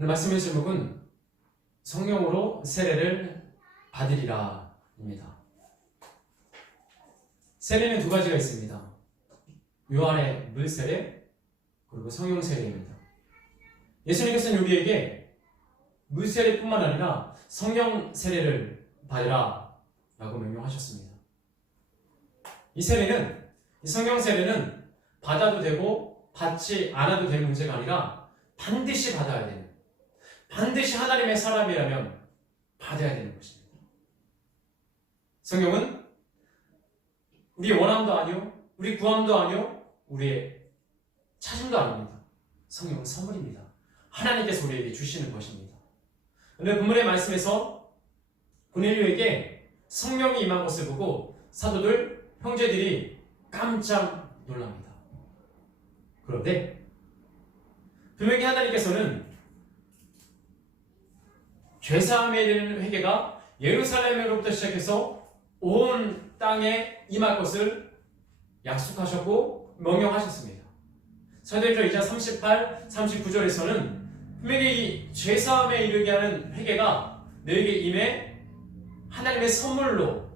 오늘 말씀의 제목은 성령으로 세례를 받으리라 입니다. 세례는 두 가지가 있습니다. 요한의 물세례 그리고 성령 세례입니다. 예수님께서는 우리에게 물세례뿐만 아니라 성령 세례를 받으라 라고 명령하셨습니다. 이 성령 세례는 받아도 되고 받지 않아도 될 문제가 아니라 반드시 받아야 되는, 반드시 하나님의 사람이라면 받아야 되는 것입니다. 성령은 우리의 원함도 아니요, 우리 구함도 아니요, 우리의 찾음도 아닙니다. 성령은 선물입니다. 하나님께서 우리에게 주시는 것입니다. 오늘 본문의 말씀에서 고넬료에게 성령이 임한 것을 보고 사도들, 형제들이 깜짝 놀랍니다. 그런데 분명히 하나님께서는 죄사함에 대한 회개가 예루살렘으로부터 시작해서 온 땅에 임할 것을 약속하셨고 명령하셨습니다. 사도행전 2장 38, 39절에서는 분명히 이 죄사함에 이르게 하는 회개가 너에게 임해 하나님의 선물로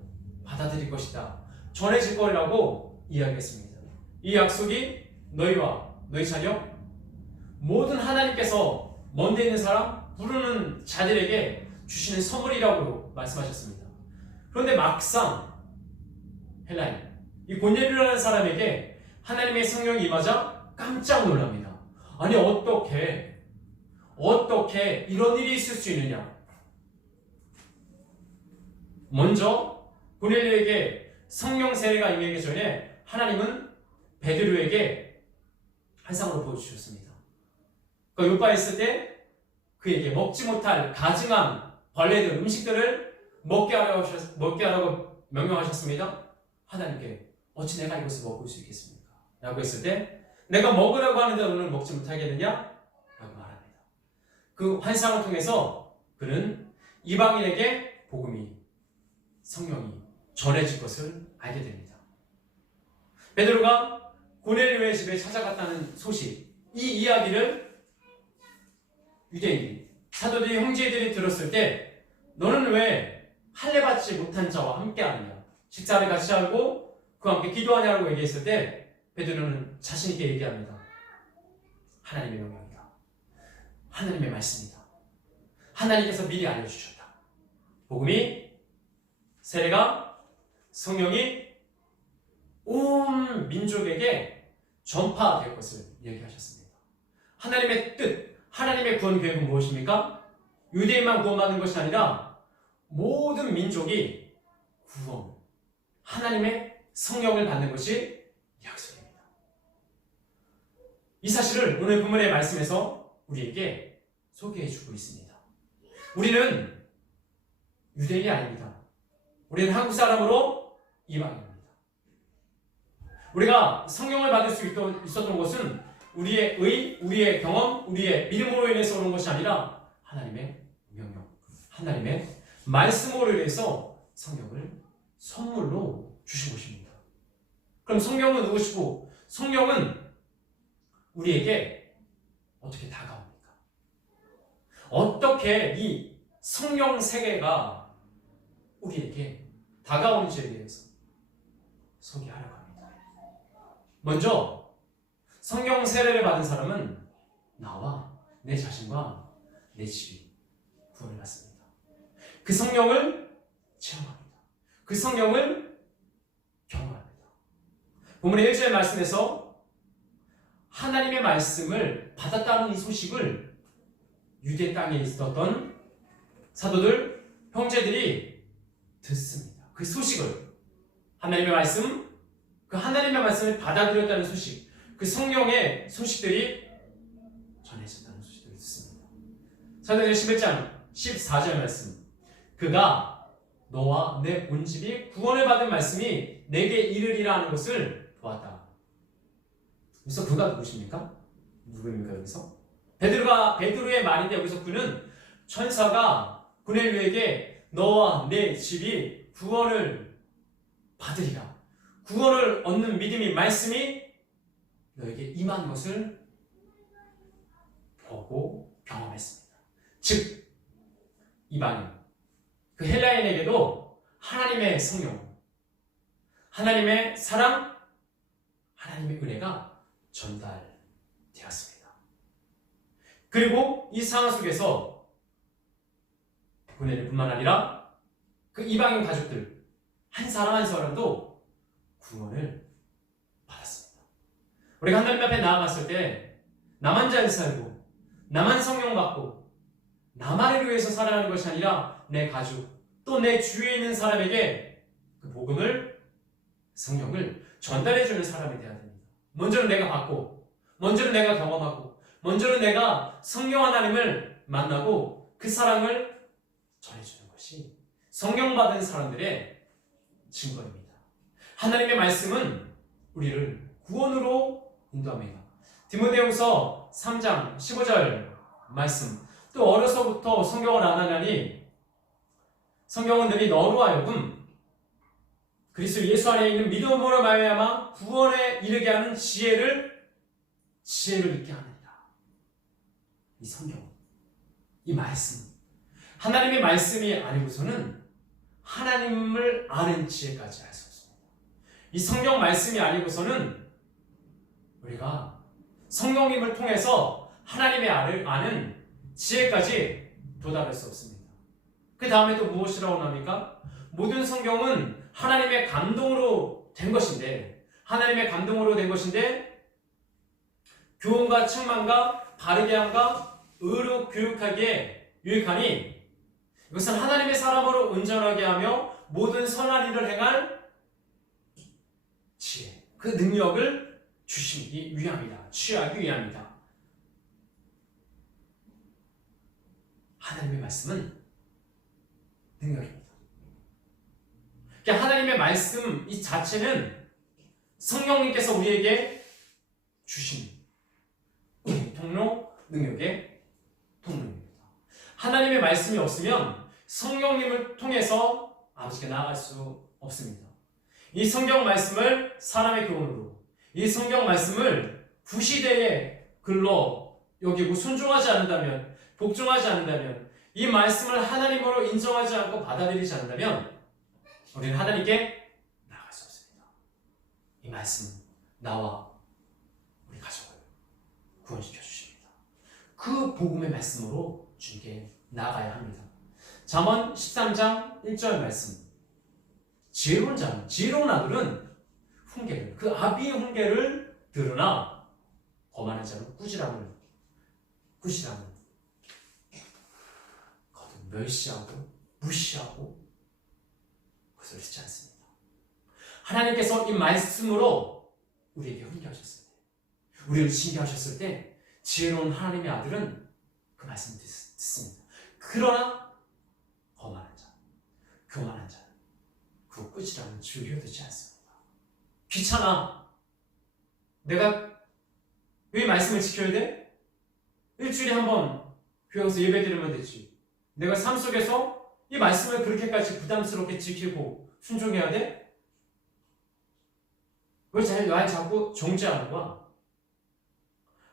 받아들일 것이다, 전해질 거라고 이야기했습니다. 이 약속이 너희와 너희 자녀, 모든 하나님께서 먼데 있는 사람, 부르는 자들에게 주시는 선물이라고 말씀하셨습니다. 그런데 막상 헬라인, 이 고넬료라는 사람에게 하나님의 성령이 임하자 깜짝 놀랍니다. 아니 어떻게 이런 일이 있을 수 있느냐. 먼저 고넬료에게 성령 세례가 임하기 전에 하나님은 베드로에게 환상으로 보여주셨습니다. 그 요파에 있을 때 그에게 먹지 못할 가증한 벌레들, 음식들을 먹게 하라고 명령하셨습니다. 하나님께 어찌 내가 이것을 먹을 수 있겠습니까? 라고 했을 때 내가 먹으라고 하는데 너는 먹지 못하겠느냐? 라고 말합니다. 그 환상을 통해서 그는 이방인에게 복음이, 성령이 전해질 것을 알게 됩니다. 베드로가 고넬료의 집에 찾아갔다는 소식, 이 이야기를 유대인, 사도들이, 형제들이 들었을 때 너는 왜 할례받지 못한 자와 함께하느냐, 식사를 같이 하고 그와 함께 기도하냐고 얘기했을 때 베드로는 자신 있게 얘기합니다. 하나님의 명령이다, 하나님의 말씀이다, 하나님께서 미리 알려주셨다. 복음이, 세례가, 성령이 온 민족에게 전파될 것을 얘기하셨습니다. 하나님의 뜻, 하나님의 구원 계획은 무엇입니까? 유대인만 구원받는 것이 아니라 모든 민족이 구원, 하나님의 성령을 받는 것이 약속입니다. 이 사실을 오늘 본문의 말씀에서 우리에게 소개해주고 있습니다. 우리는 유대인이 아닙니다. 우리는 한국 사람으로 이방인입니다. 우리가 성령을 받을 수 있었던 것은 우리의 의, 우리의 경험, 우리의 믿음으로 인해서 오는 것이 아니라 하나님의 명령, 하나님의 말씀으로 인해서 성령을 선물로 주신 것입니다. 그럼 성령은 누구시고, 성령은 우리에게 어떻게 다가옵니까? 어떻게 이 성령 세계가 우리에게 다가오는지에 대해서 소개하려고 합니다. 먼저 성령 세례를 받은 사람은 나와 내 자신과 내 집이 구원을 받습니다. 그 성령을 체험합니다. 그 성령을 경험합니다. 본문의 1절 말씀에서 하나님의 말씀을 받았다는 이 소식을 유대 땅에 있었던 사도들, 형제들이 듣습니다. 그 소식을, 하나님의 말씀, 그 하나님의 말씀을 받아들였다는 소식, 그 성령의 소식들이 전해진다는 소식들을 듣습니다. 사도행전 11장 14절 말씀, 그가 너와 내 온 집이 구원을 받은 말씀이 내게 이르리라 하는 것을 보았다. 여기서 그가 누구십니까? 누구입니까 여기서? 베드로의 말인데 여기서 그는 천사가 고넬료에게 너와 내 집이 구원을 받으리라, 구원을 얻는 믿음이, 말씀이 너에게 임한 것을 보고 경험했습니다. 즉 이방인, 그 헬라인에게도 하나님의 성령, 하나님의 사랑, 하나님의 은혜가 전달되었습니다. 그리고 이 상황 속에서 고넬료뿐만 아니라 그 이방인 가족들 한 사람 한 사람도 구원을 받았습니다. 우리가 하나님 앞에 나아갔을 때 나만 잘 살고 나만 성령 받고 나만을 위해서 살아가는 것이 아니라 내 가족 또 내 주위에 있는 사람에게 그 복음을, 성령을 전달해주는 사람이 되어야 됩니다. 먼저는 내가 받고, 먼저는 내가 경험하고, 먼저는 내가 성령 하나님을 만나고 그 사랑을 전해주는 것이 성령 받은 사람들의 증거입니다. 하나님의 말씀은 우리를 구원으로 인도합니다. 디모데후서 3장 15절 말씀, 또 어려서부터 성경을 안 하나니 성경은 늘이 너로 하여금 그리스도 예수 안에 있는 믿음으로 말미암아 구원에 이르게 하는 지혜를 있게 하느니라. 이 성경, 이 말씀, 하나님의 말씀이 아니고서는 하나님을 아는 지혜까지 할 수 없습니다. 이 성경 말씀이 아니고서는 우리가 성령님을 통해서 하나님의 아는 지혜까지 도달할 수 없습니다. 그 다음에 또 무엇이라고 합니까? 모든 성경은 하나님의 감동으로 된 것인데, 교훈과 책망과 바르게 함과 의로 교육하기에 유익하니 이것은 하나님의 사람으로 온전하게 하며 모든 선한 일을 행할 지혜, 그 능력을 주시기 위함이다. 취하기 위함이다. 하나님의 말씀은 능력입니다. 그러니까 하나님의 말씀 이 자체는 성령님께서 우리에게 주신 통로, 능력의 통로입니다. 하나님의 말씀이 없으면 성령님을 통해서 아버지께 나아갈 수 없습니다. 이 성경 말씀을 사람의 교훈으로, 이 성경 말씀을 구시대의 글로 여기고 순종하지 않는다면, 복종하지 않는다면, 이 말씀을 하나님으로 인정하지 않고 받아들이지 않는다면 우리는 하나님께 나아갈 수 없습니다. 이 말씀은 나와 우리 가족을 구원시켜 주십니다. 그 복음의 말씀으로 주님께 나아가야 합니다. 잠언 13장 1절 말씀, 지혜로운 자는, 지혜로운 아들은 훈계를, 그 아비의 훈계를 들으나 거만한 자는 꾸지람을 멸시하고 무시하고 그것을 듣지 않습니다. 하나님께서 이 말씀으로 우리에게 훈계하셨을 때, 우리를 징계하셨을 때 지혜로운 하나님의 아들은 그 말씀을 듣습니다. 그러나 거만한 자, 교만한 자는 그 꾸지람을 즐겨 듣지 않습니다. 귀찮아. 내가 왜 말씀을 지켜야 돼? 일주일에 한 번 교회 가서 예배 드리면 되지. 내가 삶 속에서 이 말씀을 그렇게까지 부담스럽게 지키고 순종해야 돼? 왜 날 자꾸 정죄하는 거야?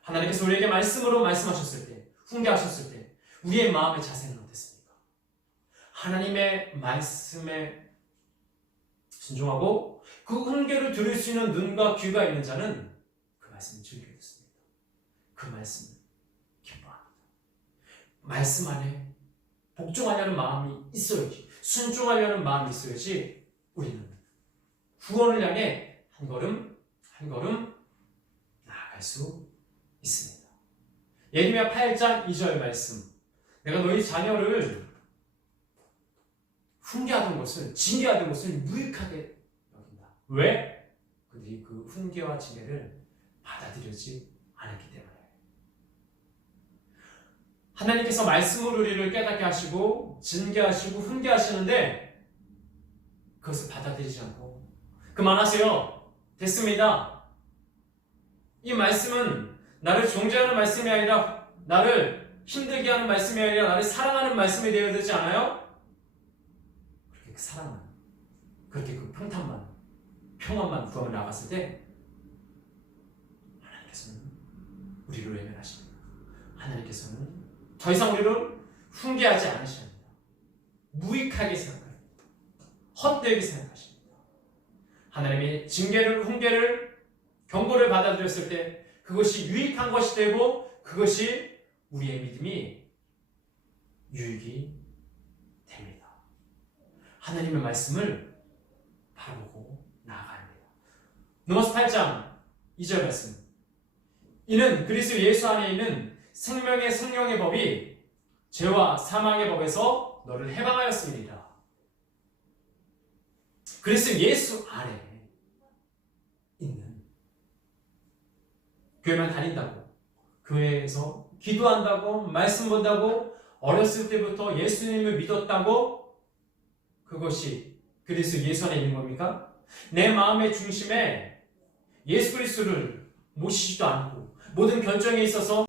하나님께서 우리에게 말씀으로 말씀하셨을 때, 훈계하셨을 때 우리의 마음의 자세는 어땠습니까? 하나님의 말씀에 순종하고 그 훈계를 들을 수 있는 눈과 귀가 있는 자는 그 말씀을 즐겨 듣습니다. 그 말씀을 기뻐합니다. 말씀 안에 복종하려는 마음이 있어야지, 순종하려는 마음이 있어야지 우리는 구원을 향해 한 걸음 한 걸음 나아갈 수 있습니다. 예레미야 8장 2절 말씀, 내가 너희 자녀를 훈계하던 것을, 징계하던 것을 무익하게 여긴다. 왜? 그들이 그 훈계와 징계를 받아들이지 않았기 때문에. 하나님께서 말씀으로 우리를 깨닫게 하시고 징계하시고 훈계하시는데 그것을 받아들이지 않고 그만하세요. 됐습니다. 이 말씀은 나를 정죄하는 말씀이 아니라, 나를 힘들게 하는 말씀이 아니라 나를 사랑하는 말씀이 되어야 되지 않아요? 그렇게 그 사랑만, 그렇게 그 평탄만, 평안만 구하며 나갔을 때 하나님께서는 우리를 외면하십니다. 하나님께서는 더 이상 우리를 훈계하지 않으셔야 합니다. 무익하게 생각합니다. 헛되게 생각하십니다. 하나님의 징계를, 훈계를, 경고를 받아들였을 때 그것이 유익한 것이 되고 그것이 우리의 믿음이 유익이 됩니다. 하나님의 말씀을 바라보고 나아가야 합니다. 로마서 8장 2절 말씀. 이는 그리스도 예수 안에 있는 생명의 성령의 법이 죄와 사망의 법에서 너를 해방하였습니다. 그리스도 예수 안에 있는, 교회만 다닌다고, 교회에서 기도한다고, 말씀 본다고, 어렸을 때부터 예수님을 믿었다고, 그것이 그리스도 예수 안에 있는 겁니까? 내 마음의 중심에 예수 그리스도를 모시지도 않고 모든 결정에 있어서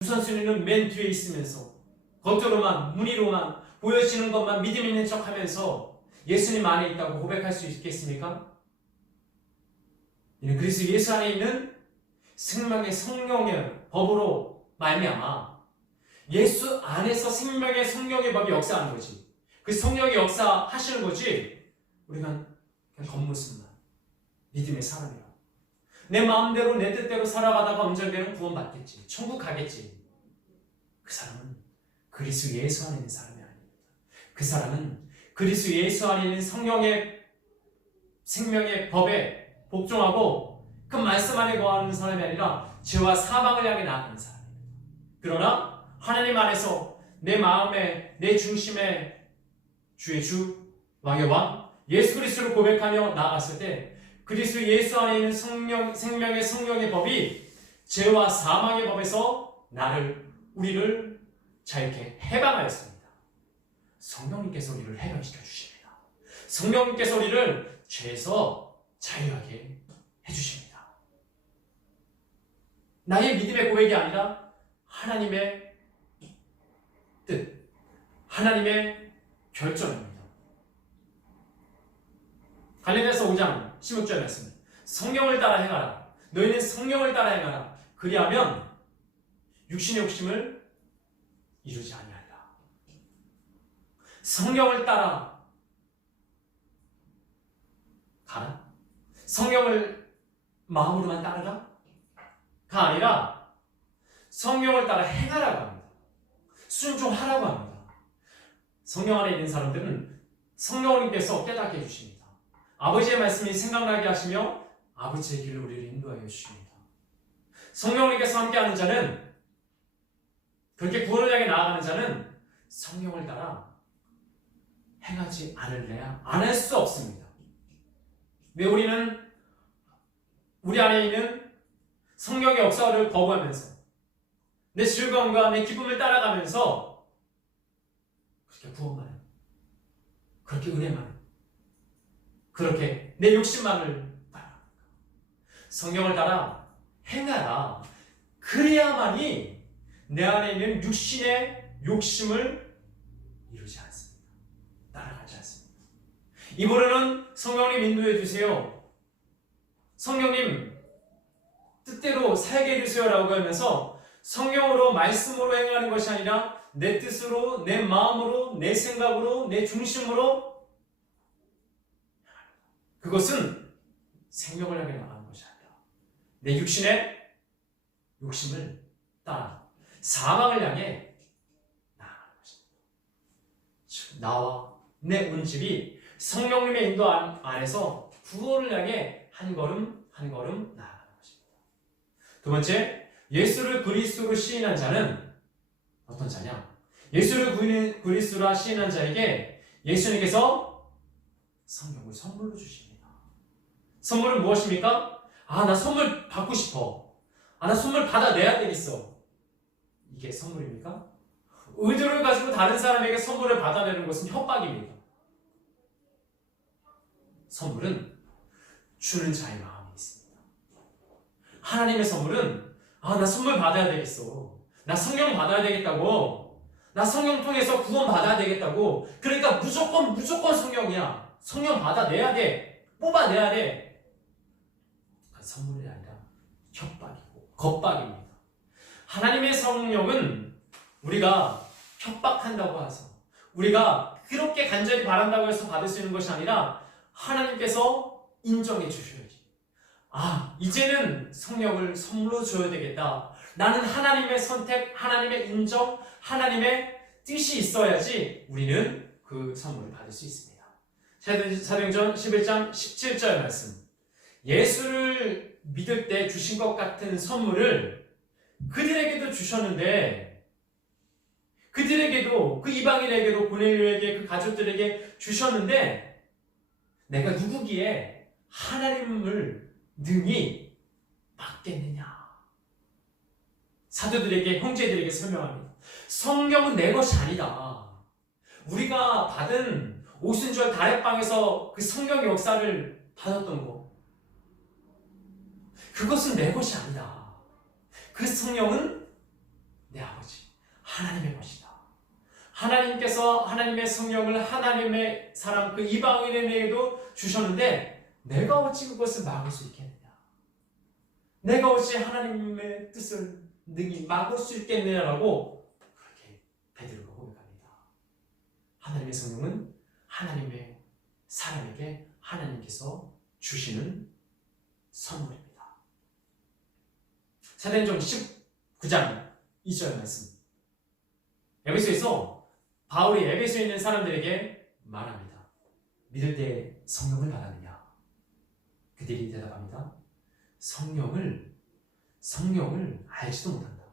우선순위는 맨 뒤에 있으면서 겉으로만, 무늬로만 보여지는 것만 믿음 있는 척하면서 예수님 안에 있다고 고백할 수 있겠습니까? 이는 그리스도 예수 안에 있는 생명의 성령의 법으로 말미암아 예수 안에서 생명의 성령의 법이 역사하는 거지. 그 성령이 역사하시는 거지. 우리가 그냥 겉모습만 믿음의 사람이라. 내 마음대로 내 뜻대로 살아가다가 언젠가는 구원받겠지. 천국 가겠지. 그 사람은 그리스도 예수 안에 있는 사람이 아닙니다. 그 사람은 그리스도 예수 안에 있는 성령의 생명의 법에 복종하고 그 말씀 안에 거하는 사람이 아니라 죄와 사망을 향해 나아가는 사람입니다. 그러나 하나님 안에서 내 마음에, 내 중심에 주의 주, 왕의 왕, 예수 그리스도를 고백하며 나아갔을 때 그리스도 예수 안에 있는 생명의 성령의 법이 죄와 사망의 법에서 우리를 자유케 해방하였습니다. 성령님께서 우리를 해방시켜 주십니다. 성령님께서 우리를 죄에서 자유하게 해주십니다. 나의 믿음의 고백이 아니라 하나님의 뜻, 하나님의 결정입니다. 갈라디아서 5장 16절 말씀. 성령을 따라 행하라. 너희는 성령을 따라 행하라. 그리하면 육신의 욕심을 이루지 아니하리라. 성령을 따라 가라? 성령을 마음으로만 따르라? 가 아니라 성령을 따라 행하라고 합니다. 순종하라고 합니다. 성령 안에 있는 사람들은 성령님께서 깨닫게 해주십니다. 아버지의 말씀이 생각나게 하시며 아버지의 길로 우리를 인도하여 주십니다. 성령님께서 함께하는 자는, 그렇게 구원을 향해 나아가는 자는 성령을 따라 행하지 않을래야 안 할 수 없습니다. 왜 우리는 우리 안에 있는 성령의 역사를 거부하면서 내 즐거움과 내 기쁨을 따라가면서 그렇게 구원만을, 그렇게 은혜만을, 그렇게 내 욕심만을 따라갑니까? 성령을 따라 행하라. 그래야만이 내 안에 있는 육신의 욕심을 이루지 않습니다. 따라가지 않습니다. 이번에는 성령님 인도해 주세요. 성령님 뜻대로 살게 해주세요 라고 하면서 성령으로 말씀으로 행하는 것이 아니라 내 뜻으로, 내 마음으로, 내 생각으로, 내 중심으로, 그것은 생명을 향해 나가는 것이 아니라 내 육신의 욕심을 따라 사망을 향해 나아가는 것입니다. 즉 나와 내 온집이 성령님의 인도 안에서 구원을 향해 한 걸음 한 걸음 나아가는 것입니다. 두 번째, 예수를 그리스도로 시인한 자는 어떤 자냐? 예수를 그리스도로 시인한 자에게 예수님께서 성령을 선물로 주십니다. 선물은 무엇입니까? 나 선물 받고 싶어. 나 선물 받아내야 되겠어. 이게 선물입니까? 의도를 가지고 다른 사람에게 선물을 받아내는 것은 협박입니다. 선물은 주는 자의 마음이 있습니다. 하나님의 선물은 나 선물 받아야 되겠어. 나 성령 받아야 되겠다고. 나 성령 통해서 구원 받아야 되겠다고. 그러니까 무조건 성령이야. 성령 받아내야 돼. 뽑아내야 돼. 그 선물이 아니라 협박이고 겁박입니다. 하나님의 성령은 우리가 협박한다고 해서 우리가 그렇게 간절히 바란다고 해서 받을 수 있는 것이 아니라 하나님께서 인정해 주셔야지. 아, 이제는 성령을 선물로 줘야 되겠다. 나는 하나님의 선택, 하나님의 인정, 하나님의 뜻이 있어야지 우리는 그 선물을 받을 수 있습니다. 사도행전 11장 17절 말씀. 예수를 믿을 때 주신 것 같은 선물을 그들에게도 주셨는데, 그들에게도, 그 이방인에게도, 고넬료에게, 그 가족들에게 주셨는데, 내가 누구기에 하나님을 능히 막겠느냐. 사도들에게, 형제들에게 설명합니다. 성령은 내 것이 아니다. 우리가 받은 오순절 다락방에서 그 성령의 역사를 받았던 것, 그것은 내 것이 아니다. 그 성령은 내 아버지 하나님의 것이다. 하나님께서 하나님의 성령을 하나님의 사람 그 이방인에게도 주셨는데 내가 어찌 그것을 막을 수 있겠느냐. 내가 어찌 하나님의 뜻을 능히 막을 수 있겠느냐라고 그렇게 베드로가 고백합니다. 하나님의 성령은 하나님의 사람에게 하나님께서 주시는 선물입니다. 사도행전 19장 2절 말씀. 에베소에서 바울이 에베소에 있는 사람들에게 말합니다. 믿을 때 성령을 받았느냐? 그들이 대답합니다. 성령을 알지도 못한다.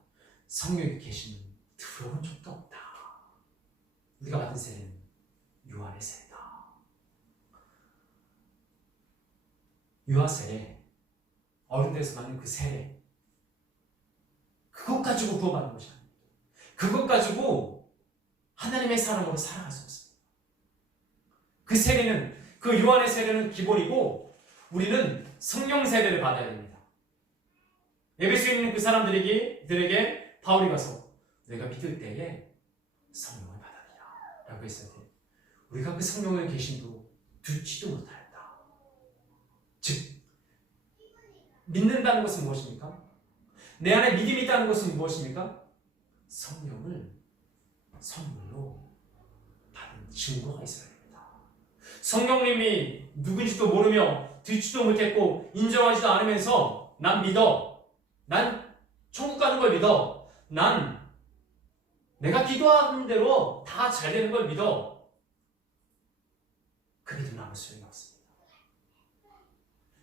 성령이 계시는 들어본 적도 없다. 우리가 받은 세례는 요한의 세례다. 유아 세례, 어른들에서 받는 그 세례, 그것 가지고 구원받는 것이 아닙니다. 그것 가지고 하나님의 사람으로 살아갈 수 없습니다. 그 세례는, 그 요한의 세례는 기본이고 우리는 성령 세례를 받아야 됩니다. 에베소에 있는 그 사람들에게 바울이 가서 내가 믿을 때에 성령을 받았느냐 라고 했을 때 우리가 그 성령의 계심도 듣지도 못하였다. 즉 믿는다는 것은 무엇입니까? 내 안에 믿음이 있다는 것은 무엇입니까? 성령을 선물로 받은 증거가 있어야 됩니다. 성령님이 누군지도 모르며 듣지도 못했고 인정하지도 않으면서 난 믿어. 난 천국 가는 걸 믿어. 난 내가 기도하는 대로 다 잘 되는 걸 믿어. 그 믿음은 아무 소용이 없습니다.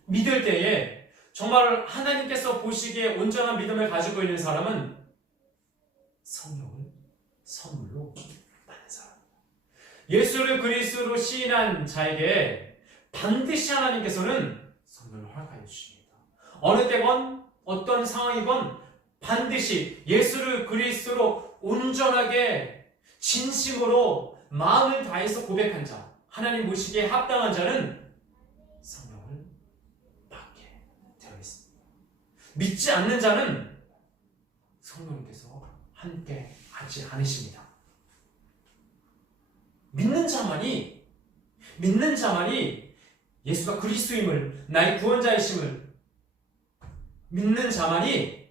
믿을 때에 정말 하나님께서 보시기에 온전한 믿음을 가지고 있는 사람은 성령을 선물로 받는 사람입니다. 예수를 그리스도로 시인한 자에게 반드시 하나님께서는 성령을 허락하여 주십니다. 어느 때건 어떤 상황이건 반드시 예수를 그리스도로 온전하게 진심으로 마음을 다해서 고백한 자, 하나님 보시기에 합당한 자는 성령을 받게 되어 있습니다. 믿지 않는 자는 성령께서 함께 하지 않으십니다. 믿는 자만이 예수가 그리스도임을, 나의 구원자이심을 믿는 자만이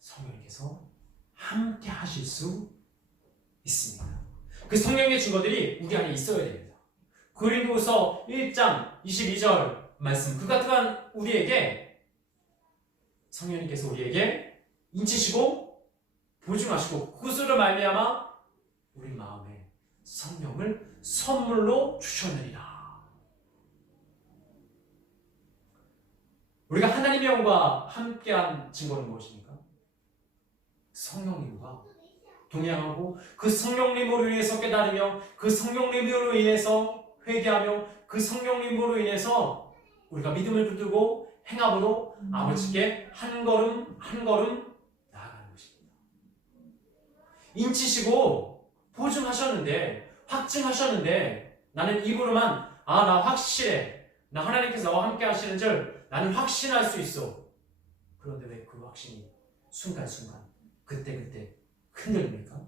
성령께서 함께 하실 수 있습니다. 그 성령의 증거들이 우리 안에 있어야 됩니다. 고린도후서 1장 22절 말씀, 그가 또한 우리에게 성령님께서 우리에게 인치시고 보증하시고 그것으로 말미암아 우리 마음에 성령을 선물로 주셨느니라. 우리가 하나님의 영과 함께한 증거는 무엇입니까? 성령님과 동행하고 그 성령님으로 인해서 깨달으며 그 성령님으로 인해서 회개하며 그 성령님으로 인해서 우리가 믿음을 붙들고 행함으로 아버지께 한 걸음 한 걸음 나아가는 것입니다. 인치시고 보증하셨는데, 확증하셨는데 나는 입으로만 나 확실해, 나 하나님께서 나와 함께 하시는 줄 나는 확신할 수 있어. 그런데 왜 그 확신이 순간순간 그때그때 흔들립니까?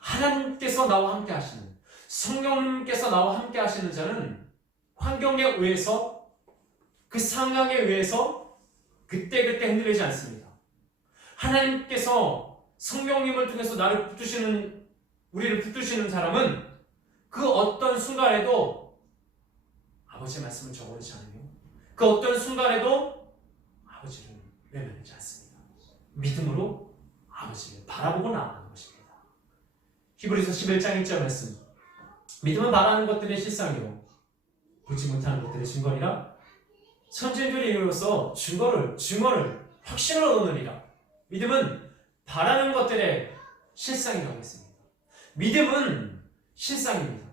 하나님께서 나와 함께 하시는, 성령님께서 나와 함께 하시는 자는 환경에 의해서, 그 상황에 의해서 그때그때 흔들리지 않습니다. 하나님께서 성령님을 통해서 우리를 붙드시는 사람은 그 어떤 순간에도 아버지의 말씀을 저버리지 않으며 그 어떤 순간에도 아버지를 외면하지 않습니다. 믿음으로 아버지를 바라보고 나아가는 것입니다. 히브리서 11장 1절 말씀. 믿음은 바라는 것들의 실상이요 보지 못하는 것들의 증거니라. 선진들이 이로써 증거를 확신을 얻으리라. 믿음은 바라는 것들의 실상이라고 했습니다. 믿음은 실상입니다.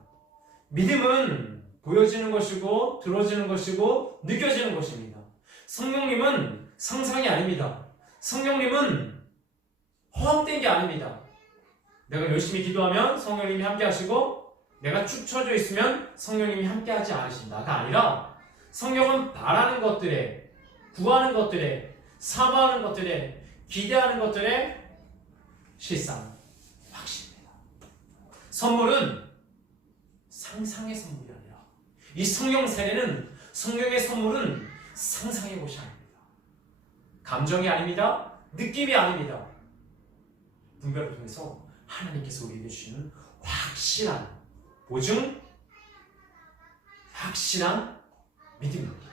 믿음은 보여지는 것이고 들어지는 것이고 느껴지는 것입니다. 성령님은 상상이 아닙니다. 성령님은 허황된 게 아닙니다. 내가 열심히 기도하면 성령님이 함께 하시고 내가 축 처져 있으면 성령님이 함께 하지 않으신다가 아니라 성령은 바라는 것들에, 구하는 것들에, 사모하는 것들에, 기대하는 것들에 실상, 확신입니다. 선물은 상상의 선물이 아니라 이 성령 세례는, 성령의 선물은 상상의 것이 아닙니다. 감정이 아닙니다. 느낌이 아닙니다. 분별을 통해서 하나님께서 우리에게 주시는 확실한 보증, 확실한 믿음입니다.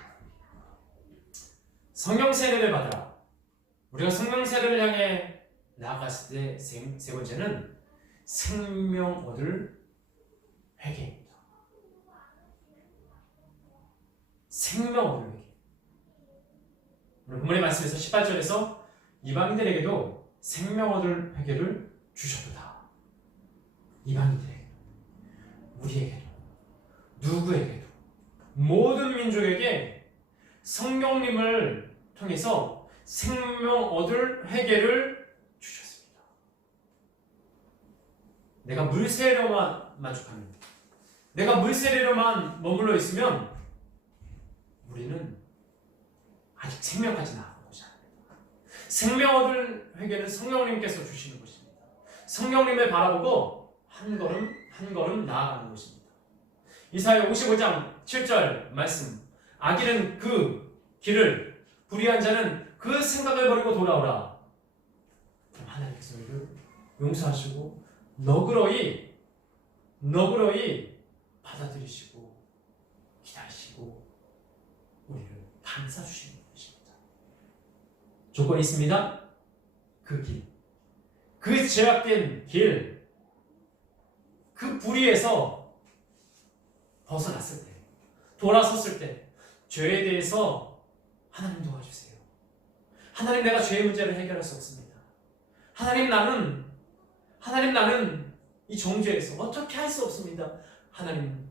성령 세례를 받으라. 우리가 성령 세례를 향해 나아갔을 때 세 번째는 생명 얻을 회개입니다. 생명 얻을 회개. 오늘 본문의 말씀에서 18절에서 이방인들에게도 생명 얻을 회개를 주셨도다. 이방인들에게, 우리에게도, 누구에게도, 모든 민족에게 성령님을 통해서 생명 얻을 회개를 주셨습니다. 내가 물세례로만 만족하면, 내가 물세례로만 머물러 있으면 우리는 아직 생명까지 나아가지 않습니다. 생명 얻을 회개는 성령님께서 주시는 것입니다. 성령님을 바라보고 한 걸음 한 걸음 나아가는 것입니다. 이사야 55장 7절 말씀. 악인은 그 길을, 불의한 자는 그 생각을 버리고 돌아오라. 하나님께서 우리를 용서하시고 너그러이 받아들이시고 기다리시고 우리를 감싸주시는 것입니다. 조건이 있습니다. 그 길, 그 제약된 길, 그 불의에서 벗어났을 때, 돌아섰을 때 죄에 대해서 하나님 도와주세요. 하나님, 내가 죄의 문제를 해결할 수 없습니다. 하나님, 나는 이 정죄에서 어떻게 할 수 없습니다. 하나님,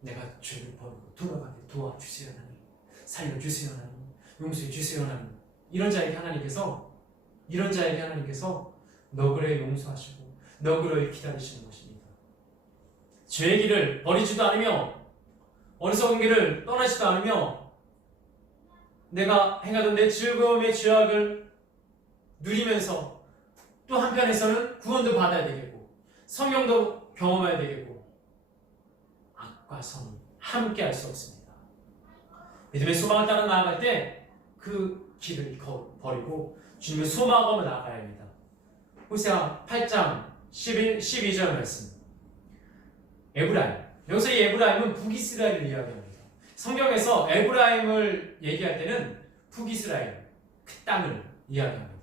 내가 죄를 버리고 돌아가게 도와주세요. 하나님, 살려주세요. 하나님, 용서해 주세요. 하나님. 이런 자에게 하나님께서 너그러이 용서하시고 너그러이 기다리시는 것입니다. 죄의 길을 버리지도 않으며 어리석은 길을 떠나지도 않으며 내가 행하던 내 즐거움의 죄악을 누리면서 또 한편에서는 구원도 받아야 되겠고 성령도 경험해야 되겠고 악과 성이 함께 할 수 없습니다. 믿음의 소망을 따라 나아갈 때 그 길을 버리고 주님의 소망하고 나아가야 합니다. 호세아 8장 12절 말씀. 에브라임. 여기서 이 에브라임은 북이스라엘을 이야기합니다. 성경에서 에브라임을 얘기할 때는 북이스라엘, 그 땅을 이야기합니다.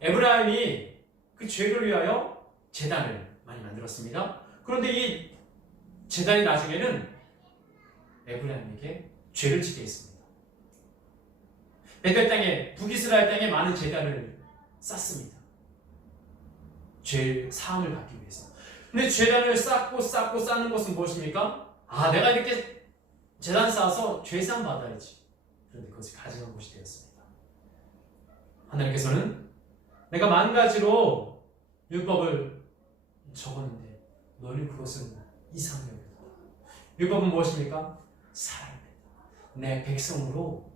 에브라임이 그 죄를 위하여 제단을 많이 만들었습니다. 그런데 이 제단이 나중에는 에브라임에게 죄를 지게 했습니다. 베델 땅에, 북이스라엘 땅에 많은 제단을 쌓습니다. 죄 사함을 받기 위해서. 근데 제단을 쌓고 쌓는 것은 무엇입니까? 내가 이렇게 제단 쌓아서 죄 사함 받아야지. 그런데 그것이 가증한 것이 되었습니다. 하나님께서는 내가 10,000가지로 율법을 적었는데 너는 그것은 이상하게 여겼다. 율법은 무엇입니까? 사랑입니다. 내 백성으로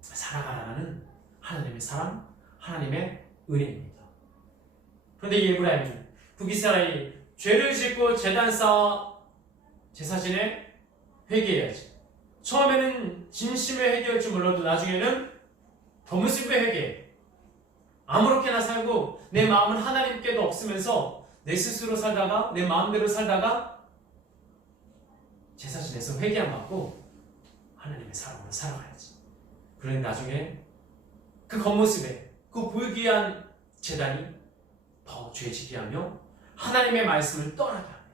살아가라는 하나님의 사랑, 하나님의 은혜입니다. 그런데 이 에브라임이, 북이스라엘이 죄를 짓고 제단 쌓아 제사 지내 회개해야지. 처음에는 진심의 회개일 줄 몰라도 나중에는 더무스의 회개, 아무렇게나 살고 내 마음은 하나님께도 없으면서 내 스스로 살다가 내 마음대로 살다가 제사 지내서 회개함 받고 하나님의 사랑으로 살아가야지. 그런데 나중에 그 겉모습에 그 보기한 제단이 더 죄지게 하며 하나님의 말씀을 떠나게 합니다.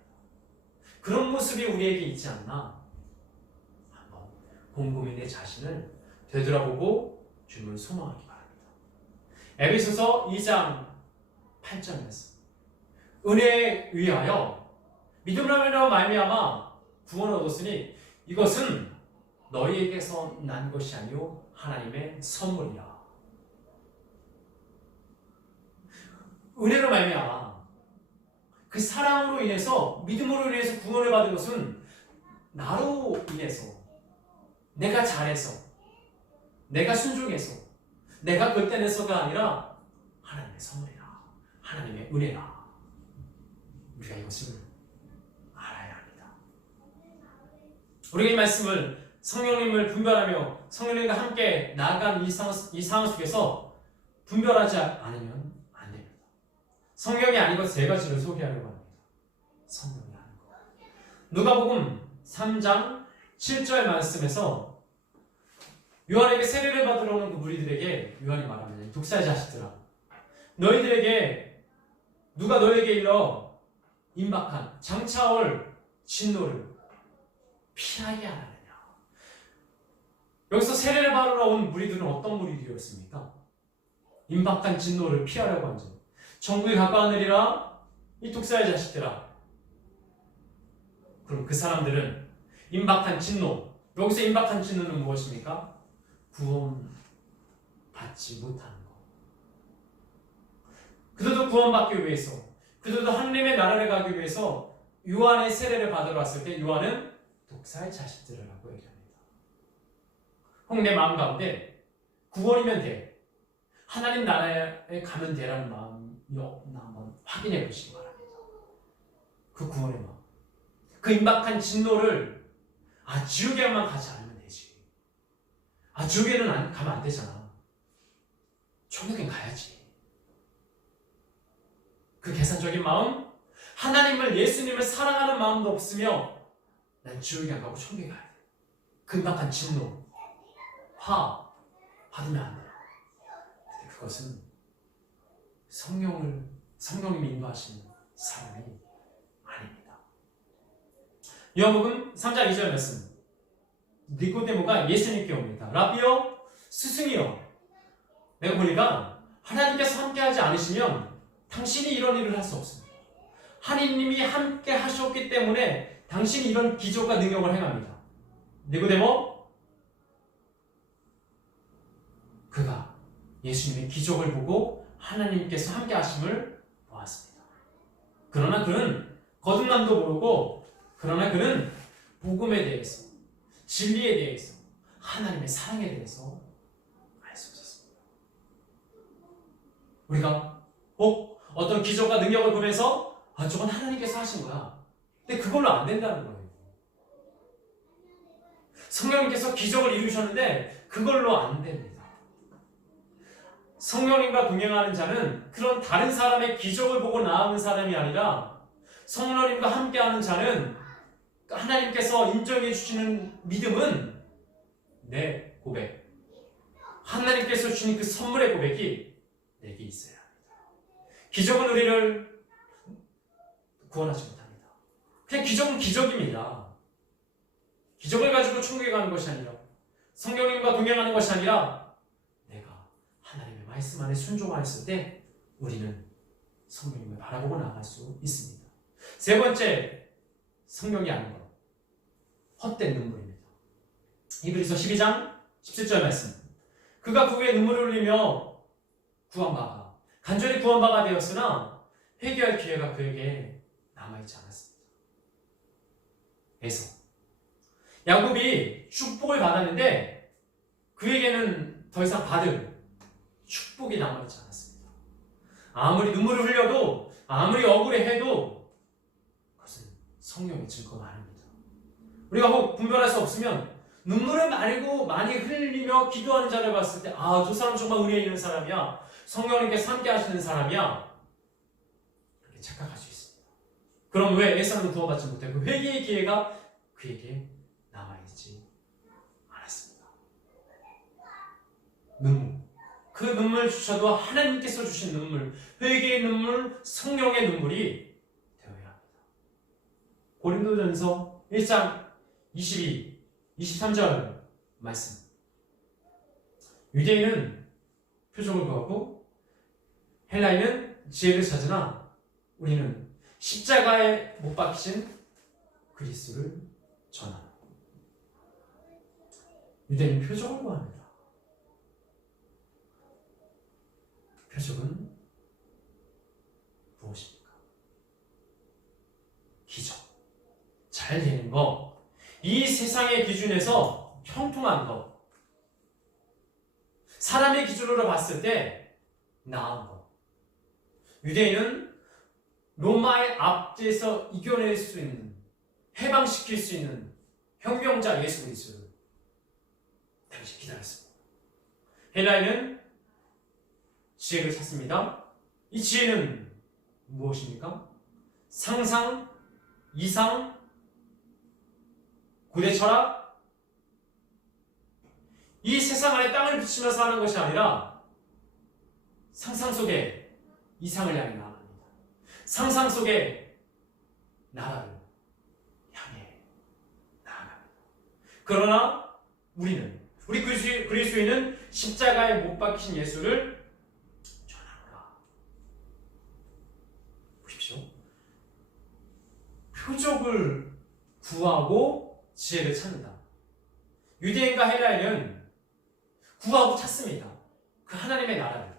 그런 모습이 우리에게 있지 않나? 한번 곰곰이 내 자신을 되돌아보고 주님을 소망하기 바랍니다. 에베소서 2장 8절 말씀. 은혜에 의하여 믿음으로 말미암아 구원을 얻었으니 이것은 너희에게서 난 것이 아니요 하나님의 선물이라. 은혜로 말미암아 그 사랑으로 인해서 믿음으로 인해서 구원을 받은 것은 나로 인해서 내가 잘해서 내가 순종해서 내가 결단해서가 아니라 하나님의 선물이라 하나님의 은혜라. 우리가 이것을 알아야 합니다. 우리가 이 말씀을 성령님을 분별하며 성령님과 함께 나아간 이 상황 속에서 분별하지 않으면 안 됩니다. 성경이 아닌 것 세 가지를 소개하려고 합니다. 성경이 아닌 것. 누가복음 3장 7절 말씀에서 요한에게 세례를 받으러 오는 그 무리들에게 요한이 말합니다. 독사의 자식들아, 너희들에게 누가 너에게 일러 임박한 장차올 진노를 피하게 하느냐. 여기서 세례를 받으러 온 무리들은 어떤 무리들이었습니까? 임박한 진노를 피하려고 한 점. 천국이 가까우느니라 이 독사의 자식들아. 그럼 그 사람들은 임박한 진노, 여기서 임박한 진노는 무엇입니까? 구원받지 못하는 것. 그들도 구원받기 위해서, 그들도 하나님의 나라를 가기 위해서 요한의 세례를 받으러 왔을 때 요한은 독사의 자식들이라고 얘기합니다. 혹 내 마음 가운데 구원이면 돼, 하나님 나라에 가면 되라는 마음이 없나 한번 확인해 보시기 바랍니다. 그 구원의 마음, 그 임박한 진노를 지옥에만 가지 않으면 되지. 지옥에는 가면 안 되잖아. 천국엔 가야지. 그 계산적인 마음, 하나님을 예수님을 사랑하는 마음도 없으며 난 지옥에 안 가고 천국에 가야 돼. 그 임박한 진노, 화 받으면 안 돼. 근데 그것은 성령님이 인도하시는 사람이 아닙니다. 요한복음 3장 2절 말씀. 니고데모가 예수님께 옵니다. 라비요, 스승이요, 내가 보니까 하나님께서 함께하지 않으시면 당신이 이런 일을 할 수 없습니다. 하나님이 함께 하셨기 때문에 당신이 이런 기적과 능력을 행합니다. 니고데모, 그가 예수님의 기적을 보고 하나님께서 함께 하심을 보았습니다. 그러나 그는 거듭남도 모르고, 그러나 그는 복음에 대해서, 진리에 대해서, 하나님의 사랑에 대해서 알 수 없었습니다. 우리가 꼭 어떤 기적과 능력을 보면서 저건 하나님께서 하신 거야. 근데 그걸로 안 된다는 거예요. 성령님께서 기적을 이루셨는데 그걸로 안 됩니다. 성령님과 동행하는 자는 그런 다른 사람의 기적을 보고 나아가는 사람이 아니라 성령님과 함께하는 자는 하나님께서 인정해 주시는 믿음은 내 고백, 하나님께서 주신 그 선물의 고백이 내게 있어야 합니다. 기적은 우리를 구원하지 못합니다. 그냥 기적은 기적입니다. 기적을 가지고 천국에 가는 것이 아니라, 성령님과 동행하는 것이 아니라, 내가 하나님의 말씀 안에 순종하였을 때 우리는 성령님을 바라보고 나아갈 수 있습니다. 세 번째, 성령이 아닌 것, 헛된 눈물입니다. 히브리서 12장 17절 말씀. 그가 그 후에 눈물을 흘리며 구원받아 간절히 구원받아 되었으나 회개할 기회가 그에게 남아있지 않았습니다. 에서 야곱이 축복을 받았는데 그에게는 더 이상 받을 축복이 남아있지 않았습니다. 아무리 눈물을 흘려도, 아무리 억울해해도 그것은 성령의 증거가 아닙니다. 우리가 혹 분별할 수 없으면 눈물을 많이 흘리며 기도하는 자를 봤을 때, 아, 저 사람 정말 은혜 있는 사람이야. 성령님께서 함께 하시는 사람이야. 그렇게 착각할 수 있습니다. 그럼 왜 에사는 구원받지 못해? 그 회개의 기회가 그에게 남아있지 않았습니다. 눈물. 그 눈물조차도 하나님께서 주신 눈물, 회개의 눈물, 성령의 눈물이 되어야 합니다. 고린도전서 1장 23절 말씀. 유대인은 표적을 구하고 헬라인은 지혜를 찾으나 우리는 십자가에 못 박히신 그리스도를 전하라. 유대인은 표적을 구합니다. 표적은 무엇입니까? 기적. 잘 되는 거. 이 세상의 기준에서 형통한 것. 사람의 기준으로 봤을 때 나은 것. 유대인은 로마의 압제에서 이겨낼 수 있는, 해방시킬 수 있는 혁명자 예수 그리스도를 당시 기다렸습니다. 헬라인은 지혜를 찾습니다. 이 지혜는 무엇입니까? 상상, 이상, 고대 철학, 이 세상 안에 땅을 붙이면서 하는 것이 아니라 상상 속에 이상을 향해 나아갑니다. 상상 속에 나라를 향해 나아갑니다. 그러나 우리 그리스도인은 십자가에 못 박히신 예수를 표적을 구하고 지혜를 찾는다. 유대인과 헬라인은 구하고 찾습니다. 그 하나님의 나라를.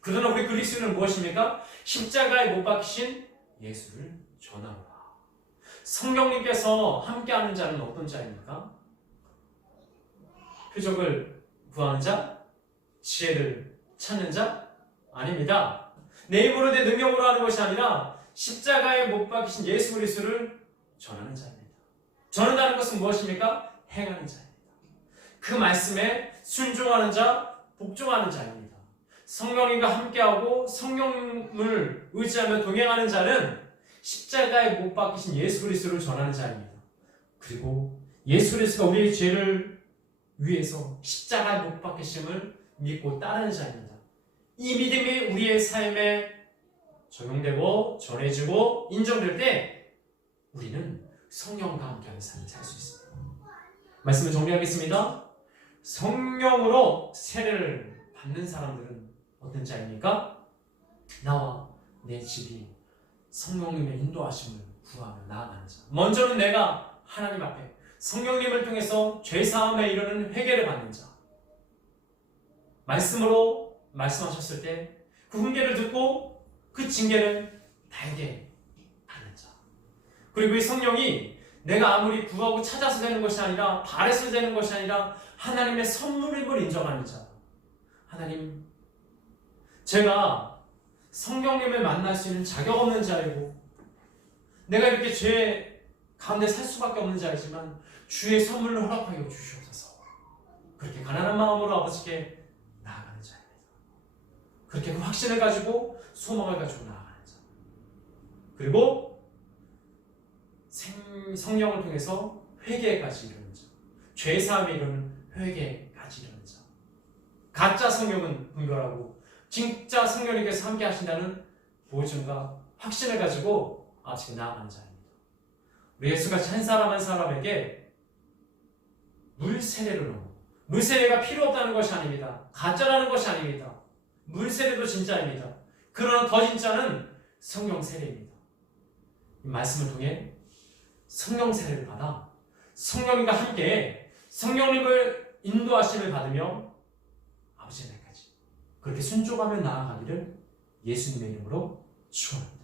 그러나 우리 그리스도는 무엇입니까? 십자가에 못 박히신 예수를 전하노라. 성령님께서 함께하는 자는 어떤 자입니까? 표적을 구하는 자? 지혜를 찾는 자? 아닙니다. 내 힘으로 내 능력으로 하는 것이 아니라 십자가에 못 박히신 예수 그리스도를 전하는 자입니다. 전한다는 것은 무엇입니까? 행하는 자입니다. 그 말씀에 순종하는 자, 복종하는 자입니다. 성령님과 함께하고 성령을 의지하며 동행하는 자는 십자가에 못 박히신 예수 그리스도를 전하는 자입니다. 그리고 예수 그리스도가 우리의 죄를 위해서 십자가에 못 박히심을 믿고 따르는 자입니다. 이 믿음이 우리의 삶에 적용되고 전해지고 인정될 때 우리는 성령과 함께하는 삶을 살 수 있습니다. 말씀을 정리하겠습니다. 성령으로 세례를 받는 사람들은 어떤 자입니까? 나와 내 집이 성령님의 인도하심을 구하며 나아가는 자. 먼저는 내가 하나님 앞에 성령님을 통해서 죄사함에 이르는 회개를 받는 자. 말씀으로 말씀하셨을 때 그 훈계를 듣고 그 징계를 나에게 받는 자. 그리고 이 성령이 내가 아무리 구하고 찾아서 되는 것이 아니라 바래서 되는 것이 아니라 하나님의 선물임을 인정하는 자. 하나님, 제가 성령님을 만날 수 있는 자격 없는 자이고 내가 이렇게 죄 가운데 살 수밖에 없는 자이지만 주의 선물로 허락하여 주시옵소서. 그렇게 가난한 마음으로 아버지께 나아가는 자입니다. 그렇게 그 확신을 가지고 소망을 가지고 나아가는 자. 그리고 성령을 통해서 회개까지 이루는 자. 죄사함에 이르는 회개까지 이루는 자. 가짜 성령은 분별하고 진짜 성령님께서 함께 하신다는 보증과 확신을 가지고 아직 나아가는 자입니다. 우리 예수같이 한 사람 한 사람에게 물 세례를 넣어. 물 세례가 필요 없다는 것이 아닙니다. 가짜라는 것이 아닙니다. 물 세례도 진짜입니다. 그러나 더 진짜는 성령 세례입니다. 이 말씀을 통해 성령 세례를 받아 성령님과 함께 성령님을 인도하심을 받으며 아버지의 날까지 그렇게 순종하며 나아가기를 예수님의 이름으로 축원합니다.